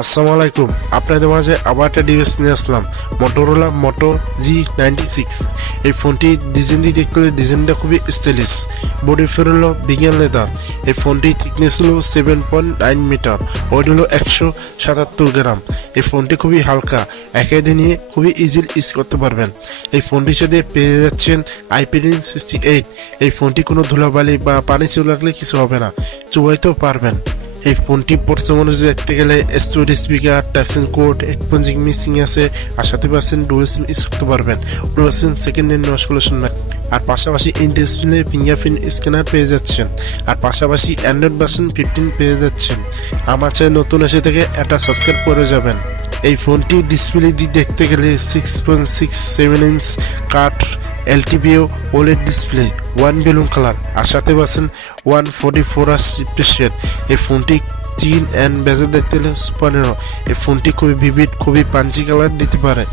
আসসালামু আলাইকুম। আপনাদের মাঝে আবার একটা ডিভাইস নিয়ে আসলাম, মোটরোলা মোটো G96। এই ফোনটি ডিজাইনটি দেখতে হলে ডিজাইনটা খুবই স্টাইলিশ। বডি ফের হলো বিজ্ঞান লেদার। এই ফোনটি থিকনেস হলো 7.9 মিটার, ওয়েট হলো 177 গ্রাম। এই ফোনটি খুবই হালকা, একাই নিয়ে খুবই ইজিলি ইউজ করতে পারবেন। এই ফোনটির সাথে পেয়ে যাচ্ছেন IP68। এই ফোনটি কোনো ধুলাবালি বা পানি চলে রাখলে কিছু হবে না, চুবাইতেও পারবেন। এই ফোনটি প্রথম অনুযায়ী দেখতে গেলে storage speaker, touch and code, headphone jack missing আছে, আর সাথে পাচ্ছেন ডুয়াল সিম ইউজ করতে পারবেন। পাচ্ছেন সেকেন্ড হ্যান্ড নয়েজ পলিউশন নাই, আর পাশাপাশি ইন ডিসপ্লে ফিঙ্গারপ্রিন্ট স্ক্যানার পেয়ে যাচ্ছেন, আর পাশাপাশি অ্যান্ড্রয়েড ভার্সন 15 পেয়ে যাচ্ছেন। আমার চাই নতুন এসে থেকে একটা সাবস্ক্রাইব করে যাবেন। এই ফোনটি ডিসপ্লে দিয়ে দেখতে গেলে 6.67 ইঞ্চ কাঠ LTPO OLED display, 1 billion colour, আর সাথে পাচ্ছেন 144 Hz রিফ্রেশ রেট। এই ফোনটি চিন অ্যান্ড বেজের দেখতে হলে 15। এই ফোনটি খুবই ভিভিড, খুবই পাঞ্চি কালার দিতে পারে।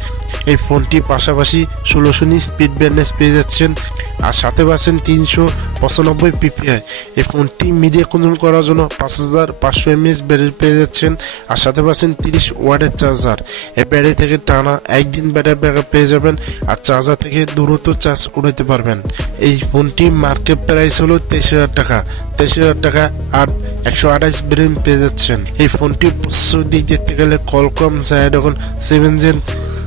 এই ফোনটি পাশাপাশি 1600 স্পিড ব্রাইটনেস পেয়ে যাচ্ছেন, আর সাথে পাচ্ছেন 395 PPI। এই ফোনটি মিডিয়া কন্ট্রোল করার জন্য 5500 mAh ব্যাটারি পেয়ে যাচ্ছেন, আর সাথে পাচ্ছেন 30 ওয়াটের চার্জার। এই ব্যাটারি থেকে টানা একদিন ব্যাটারি ব্যাকআপ পেয়ে যাবেন, আর চার্জার থেকে দ্রুত চার্জ উঠাতে পারবেন। এই ফোনটি মার্কেট প্রাইস হলো 23,000 টাকা। 23,000 টাকা আর 128 ব্রেম পেয়ে যাচ্ছেন। এই ফোনটি প্রসেসর দিক দেখতে গেলে Qualcomm Snapdragon 7 Gen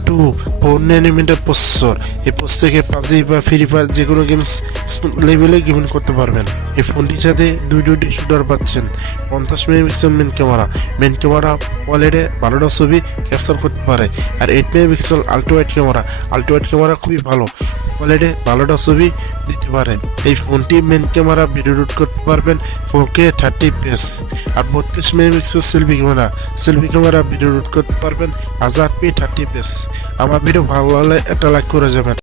2 4 nanometer processor. এই প্রসেসর থেকে পাবজি বা ফ্রি ফায়ার যে কোনো গেমস লেভেলে গেমিং করতে পারবেন। এই ফোনটির সাথে দুইটি শুটার পাচ্ছেন, 50 মেগাপিক্সেল মেন ক্যামেরা ওয়ালেটে 12টা ছবি ক্যাপচার করতে পারে, আর 8 মেগাপিক্সেল আল্ট্রাওয়াইড ক্যামেরা খুবই ভালো, ওয়ালেটে 12টা ছবি দিতে পারে। এই ফোনটি মেন ক্যামেরা ভিডিও শ্যুট করতে পারবেন 4K 30 fps, আর 32 megapixel selfie camera video shoot করতে পারবেন 1000p 30 fps। আমার ভিডিও ভালো লাগলে একটা লাইক করে যাবেন।